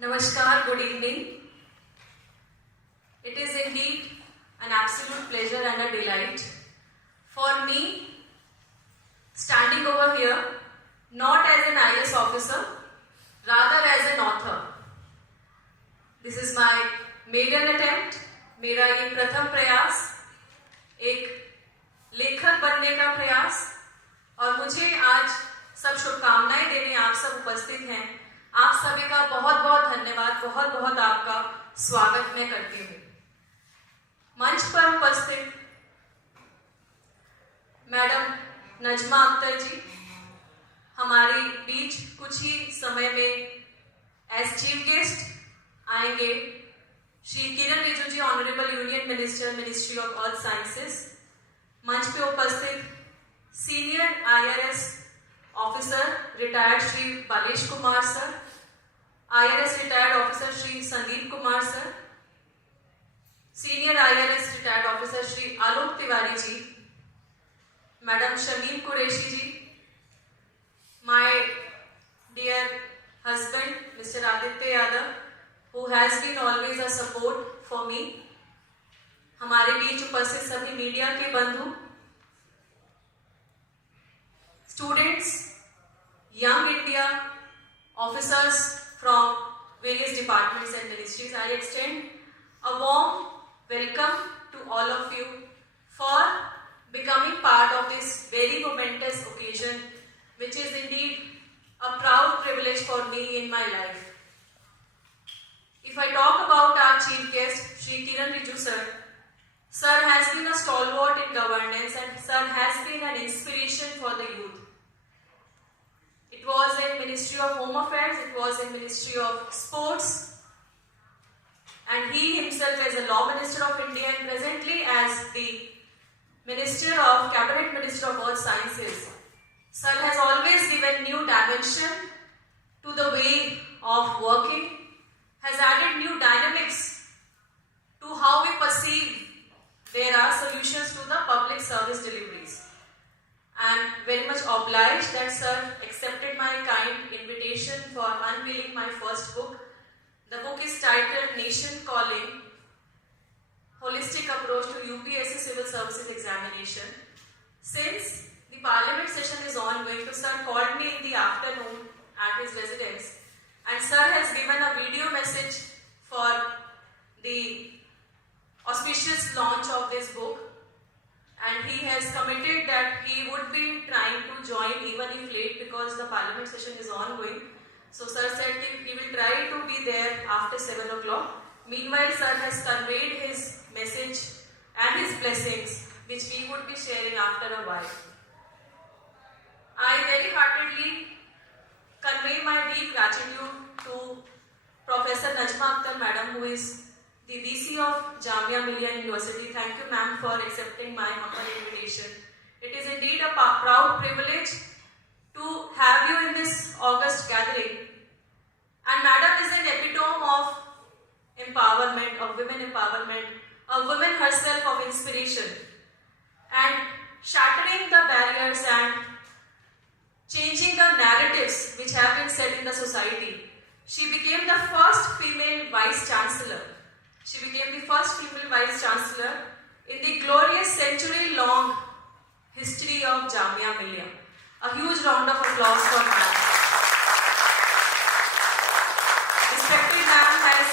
Namaskar, good evening. It is indeed an absolute pleasure and a delight for me standing over here, not as an IAS officer, rather as an author. This is my maiden attempt, मेरा ये प्रथम प्रयास, एक लेखक बनने का प्रयास, और मुझे आज सब शुभकामनाएं देने आप सब उपस्थित हैं। आप सभी का बहुत बहुत धन्यवाद, बहुत बहुत आपका स्वागत मैं करती हूँ। मंच पर उपस्थित मैडम नजमा अख्तर जी हमारे बीच कुछ ही समय में एज चीफ गेस्ट आएंगे। Shri Kiran Rijiju ji, honourable union minister, ministry of earth sciences. मंच पे उपस्थित senior IRS officer retired Shri Balesh Kumar sir, IRS retired officer Shri Sandeep Kumar sir, senior IRS retired officer Shri Alok Tiwari ji, madam Shamim Qureshi ji, my dear husband mister Aditya Yadav, who has been always a support for me, हमारे बीच उपस्थित सभी media के बंधु, students, young India, officers from various departments and ministries, I extend a warm welcome to all of you for becoming part of this very momentous occasion, which is indeed a proud privilege for me in my life. If I talk about our chief guest, Shri Kiran Rijizu sir has been a stalwart in governance and sir has been an inspiration for the youth. It was in Ministry of Home Affairs, it was in Ministry of Sports, and he himself as a Law Minister of India and presently as the Cabinet Minister of Earth Sciences. Sir has always given new dimension to the way of working, has added new dynamics to how we perceive there are solutions to the public service deliveries. I am very much obliged that sir accepted my kind invitation for unveiling my first book. The book is titled Nation Calling, Holistic Approach to UPSC Civil Services Examination. Since the Parliament session is ongoing, so sir called me in the afternoon at his residence, and sir has given a video message for the auspicious launch of this book, and he has committed that he would be trying to join even if late because the Parliament session is ongoing. So sir said he will try to be there after 7 o'clock. Meanwhile, sir has conveyed his message and his blessings, which we would be sharing after a while. I very heartedly convey my deep gratitude to Professor Najma Akhtar Madam, who is the VC of Jamia Millia University. Thank you, ma'am, for accepting my humble invitation. It is indeed a proud privilege to have you in this August gathering. And Madam is an epitome of empowerment, of women empowerment, a woman herself of inspiration, and shattering the barriers and changing the narratives which have been set in the society. She became the first female Vice Chancellor. She became the first female Vice Chancellor in the glorious century-long history of Jamia Millia. A huge round of applause for her. Respected ma'am has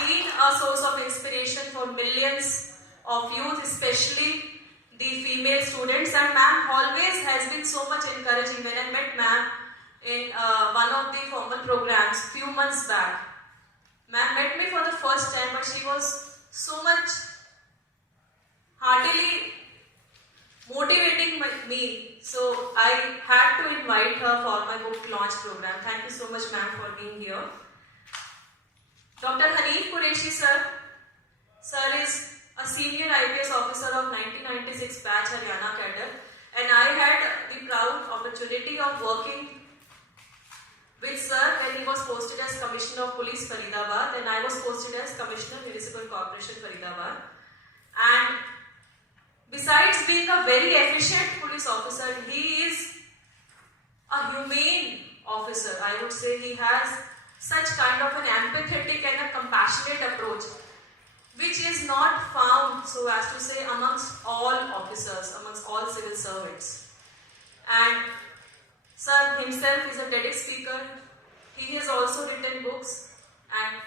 been a source of inspiration for millions of youth, especially the female students, and ma'am always has been so much encouraging. When I met ma'am in one of the formal programs few months back, ma'am met me for the first time, but she was so much heartily motivating me, so I had to invite her for my book launch program. Thank you so much, ma'am, for being here. Dr. Haneef Qureshi sir is a senior IPS officer of 1996 batch Haryana cadre, and I had the proud opportunity of working with sir when he was posted as Commissioner of Police Faridabad and I was posted as Commissioner Municipal Corporation Faridabad. And besides being a very efficient police officer, he is a humane officer. I would say he has such kind of an empathy which is not found, so as to say, amongst all officers, amongst all civil servants. And sir himself is a TEDx speaker. He has also written books, and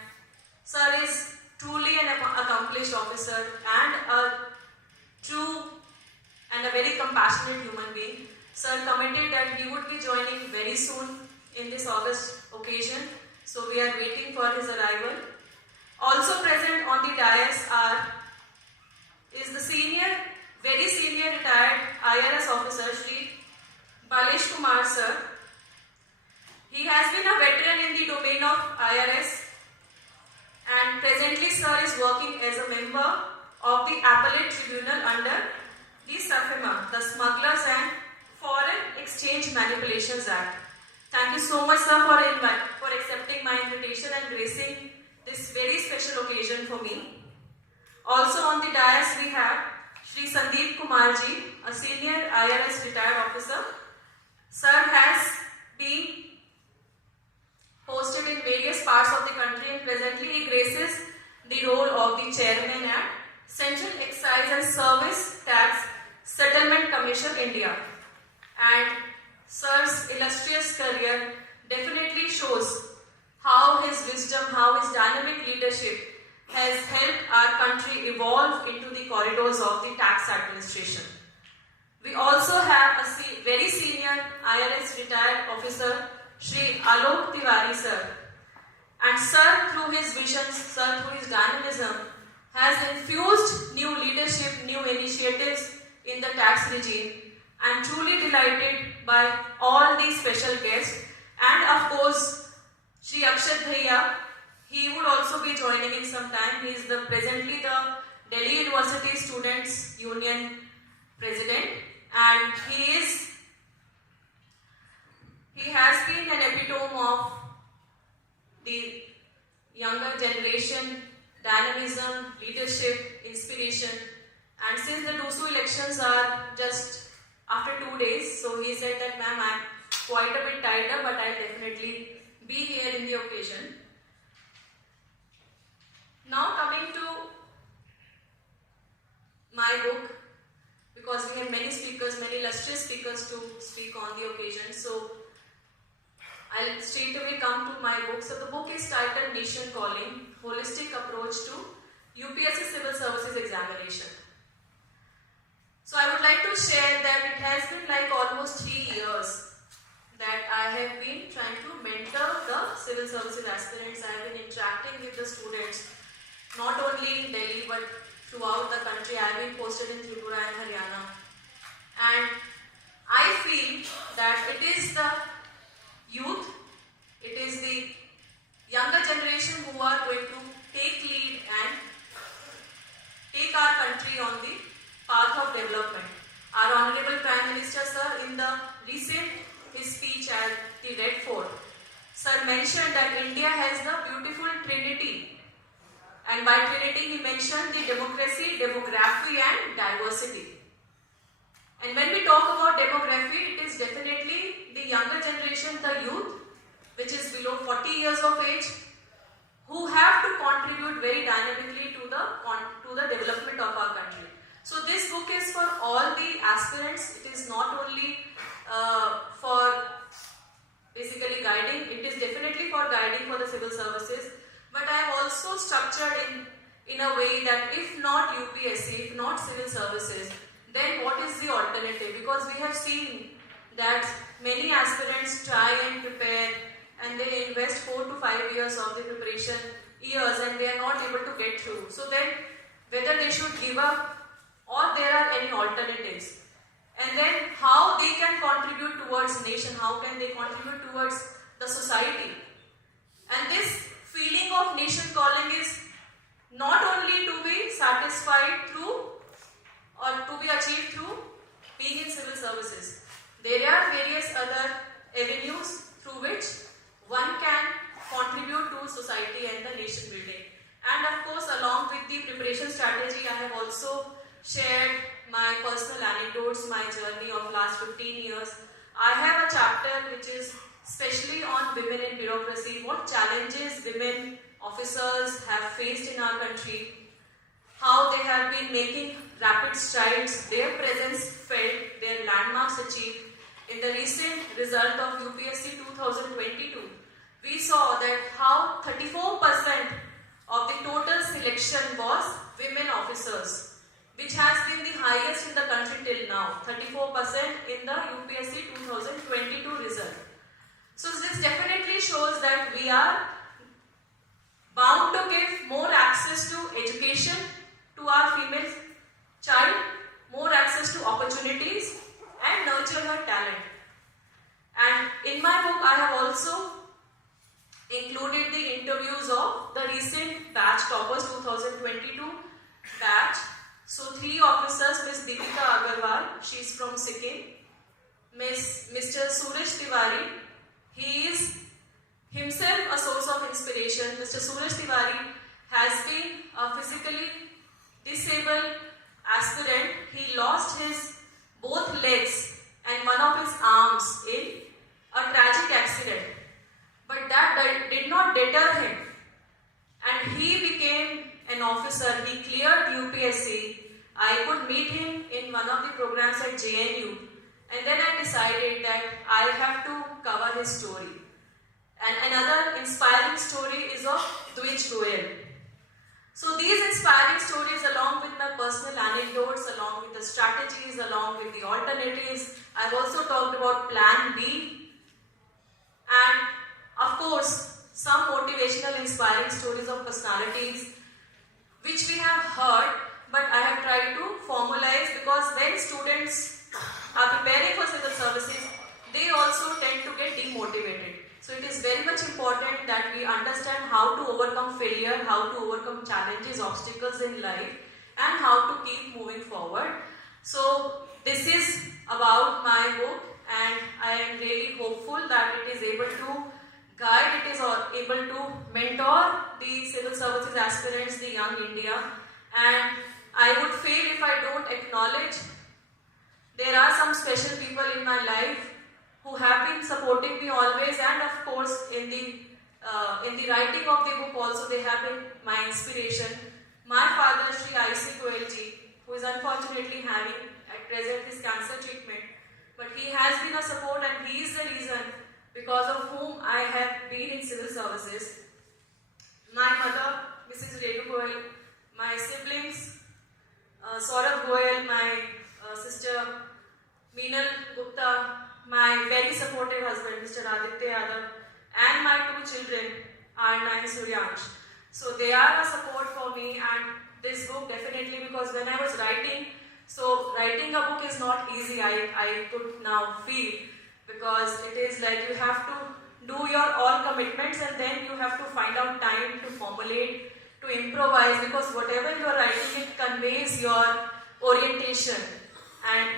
sir is truly an accomplished officer and a true and a very compassionate human being. Sir committed that he would be joining very soon in this August occasion, so we are waiting for his arrival. Also present on the dais is the very senior retired IRS officer, Shri Balesh Kumar sir. He has been a veteran in the domain of IRS, and presently sir is working as a member of the Appellate Tribunal under the SAFEMA, the Smugglers and Foreign Exchange Manipulations Act. Thank you so much sir for accepting my invitation and gracing this very special occasion for me. Also on the dais we have Shri Sandeep Kumarji, a senior IRS retired officer. Sir has been posted in various parts of the country, and presently he graces the role of the chairman at Central Excise and Service Tax Settlement Commission, India. And sir's illustrious career definitely shows how his wisdom, how his dynamic leadership has helped our country evolve into the corridors of the tax administration. We also have a very senior IRS retired officer, Shri Alok Tiwari sir. And sir, through his visions, sir, through his dynamism, has infused new leadership, new initiatives in the tax regime. I am truly delighted by all these special guests, and of course Shri Akshat Bhaiya. He would also be joining in some time. He is presently the Delhi University Students Union President, and he has been an epitome of the younger generation, dynamism, leadership, inspiration. And since the DUSU elections are just after 2 days, so he said that ma'am, I'm quite a bit tied up, but I'll definitely be here in the occasion. Now coming to my book, because we have many speakers, many illustrious speakers to speak on the occasion, so I'll straight away come to my book. So the book is titled Nation Calling, Holistic Approach to UPSC Civil Services Examination. So I would like to share that it has been like almost 3 years that I have been trying to mentor the civil services aspirants. I have been interacting with the students, not only in Delhi but throughout the country. I have been posted in Tripura and Haryana. And I feel that it is the youth, it is the younger generation who are going to take lead and take our country on the path of development. Our Honorable Prime Minister sir, in the recent his speech at the Red Fort, sir mentioned that India has the beautiful trinity, and by trinity he mentioned the democracy, demography and diversity. And when we talk about demography, it is definitely the younger generation, the youth, which is below 40 years of age, who have to contribute very dynamically to the development of our country. So this book is for all the aspirants. It is not only for basically guiding, it is definitely for guiding for the civil services, but I have also structured in a way that if not UPSC, if not civil services, then what is the alternative? Because we have seen that many aspirants try and prepare and they invest 4 to 5 years of the preparation years and they are not able to get through. So then whether they should give up or there are any alternatives. And then how they can contribute towards nation, how can they contribute towards the society. And this feeling of nation calling is not only to be satisfied through or to be achieved through being in civil services. There are various other avenues through which one can contribute to society and the nation building. And of course, along with the preparation strategy, I have also shared my personal anecdotes, my journey of last 15 years. I have a chapter which is especially on women in bureaucracy, what challenges women officers have faced in our country. how they have been making rapid strides, their presence felt, their landmarks achieved. In the recent result of UPSC 2022, we saw that how 34% of the total selection was women officers, which has been the highest in the country till now, 34% in the UPSC 2022 result. So this definitely shows that we are bound to give more access to education to our female child, more access to opportunities and nurture her talent. And in my book I have also included the interviews of the recent batch toppers 2022 batch. So 3 officers, Miss Deepika Agarwal, she is from Sikkim, Mr. Suraj Tiwari, he is himself a source of inspiration. Mr. Suraj Tiwari has been a physically disabled aspirant. He lost his both legs and one of his arms in a tragic accident. But that did not deter him. And he became an officer. He cleared UPSC. I could meet him in one of the programs at JNU. And then I decided that I have to cover his story. And another inspiring story is of Dwij Goyal. So these inspiring stories, along with my personal anecdotes, along with the strategies, along with the alternatives, I've also talked about Plan B, and of course some motivational inspiring stories of personalities which we have heard, but I have tried to formalize, because when students are preparing for civil services, they also tend to get demotivated. So it is very much important that we understand how to overcome failure, how to overcome challenges, obstacles in life, and how to keep moving forward. So this is about my book, and I am really hopeful that it is able to guide, it is able to mentor the civil services aspirants, the young India. And I would fail if I don't acknowledge there are some special people in my life who have been supporting me always, and of course in the writing of the book also they have been my inspiration. My father, Shri I.C. Goyal ji, who is unfortunately having at present his cancer treatment, but he has been a support, and he is the reason because of whom I have been in civil services. My mother, Mrs. Renu Goyal, my siblings, Saurabh Goyal, my sister Meenal Gupta, my very supportive husband, Mr. Aditya Yadav, and my 2 children, Arna and Suryansh. So they are a support for me, and this book definitely, because when I was writing, so writing a book is not easy, I could now feel, because it is like you have to do your all commitments, and then you have to find out time to formulate, to improvise, because whatever you are writing, it conveys your orientation, and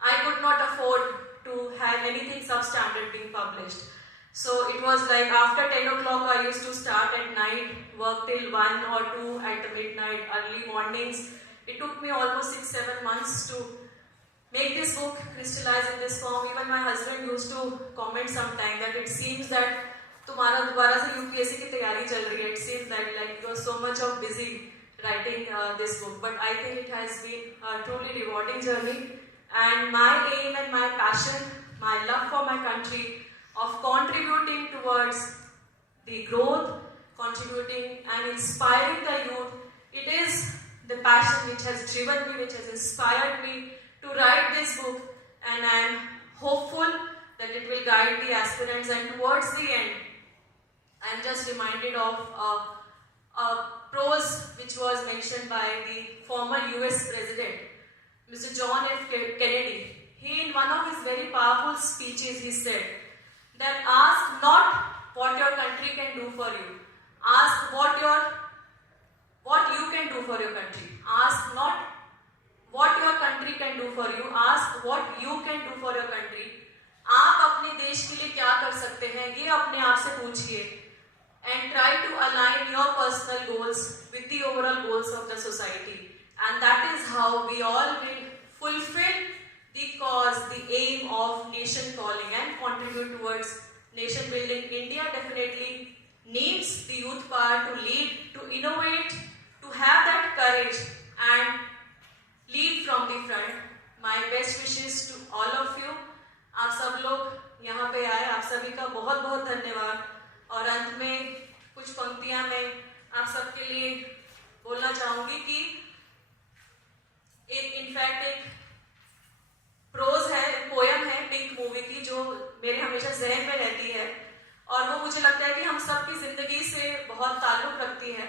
I could not afford to have anything substandard being published. So it was like after 10 o'clock I used to start at night, work till 1 or 2 at the midnight, early mornings. It took me almost 6-7 months to make this book crystallize in this form. Even my husband used to comment sometime that it seems that तुम्हारा दोबारा से UPSC की तैयारी चल रही है. It seems that like you are so much of busy writing this book. But I think it has been a truly rewarding journey. And my aim and my passion, my love for my country, of contributing towards the growth, contributing and inspiring the youth, it is the passion which has driven me, which has inspired me to write this book, and I am hopeful that it will guide the aspirants. And towards the end, I am just reminded of a prose which was mentioned by the former US President, Mr. John F. Kennedy. He, in one of his very powerful speeches, he said that ask not what your country can do for you, ask what you can do for your country. Ask not what your country can do for you, ask what you can do for your country. आप अपने देश के लिए क्या कर सकते हैं, ये अपने आप से पूछिए, and try to align your personal goals with the overall goals of the society. And that is how we all will fulfill the cause, the aim of nation calling and contribute towards nation building. India definitely needs the youth power to lead, to innovate, to have that courage and lead from the front. My best wishes to all of you. आप सब लोग यहाँ पे आए, आप सभी का बहुत बहुत धन्यवाद। और अंत में कुछ पंक्तियां मैं आप सबके लिए बोलना चाहूंगी कि इनफैक्ट एक प्रोज है, पोयम है पिंक मूवी की, जो मेरे हमेशा जहन में रहती है और वो मुझे लगता है कि हम सबकी जिंदगी से बहुत ताल्लुक रखती है।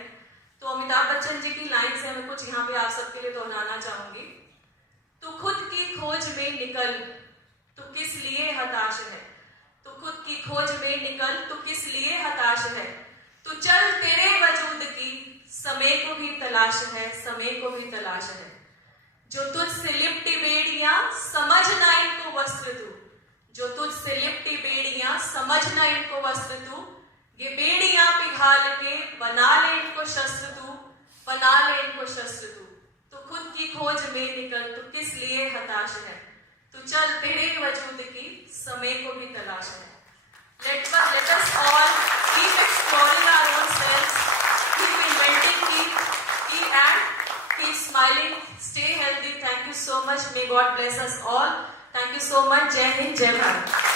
तो अमिताभ बच्चन जी की लाइन से मैं कुछ यहाँ पे आप सबके लिए दोहराना चाहूंगी। तू खुद की खोज में निकल, तू किस लिए हताश है। तू खुद की खोज में निकल, तू किस लिए हताश है। तू चल, तेरे वजूद की समय को भी तलाश है, समय को भी तलाश है। जो तुझसे लिपटी बेड़ियां समझना इनको वस्त्र तू, जो तुझसे लिपटी बेड़ियां समझना इनको वस्त्र तू। ये बेड़ियां पिघाल के बना ले इनको शस्त्र तू, बना ले इनको शस्त्र तू। तो खुद की खोज में निकल, तू किस लिए हताश है। तू चल, तेरे वजूद की समय को भी तलाश है। Let us all keep exploring our own selves, keep inventing, and keep smiling. Stay healthy. Thank you so much. May God bless us all. Thank you so much. Jai Hind, Jai Bharat.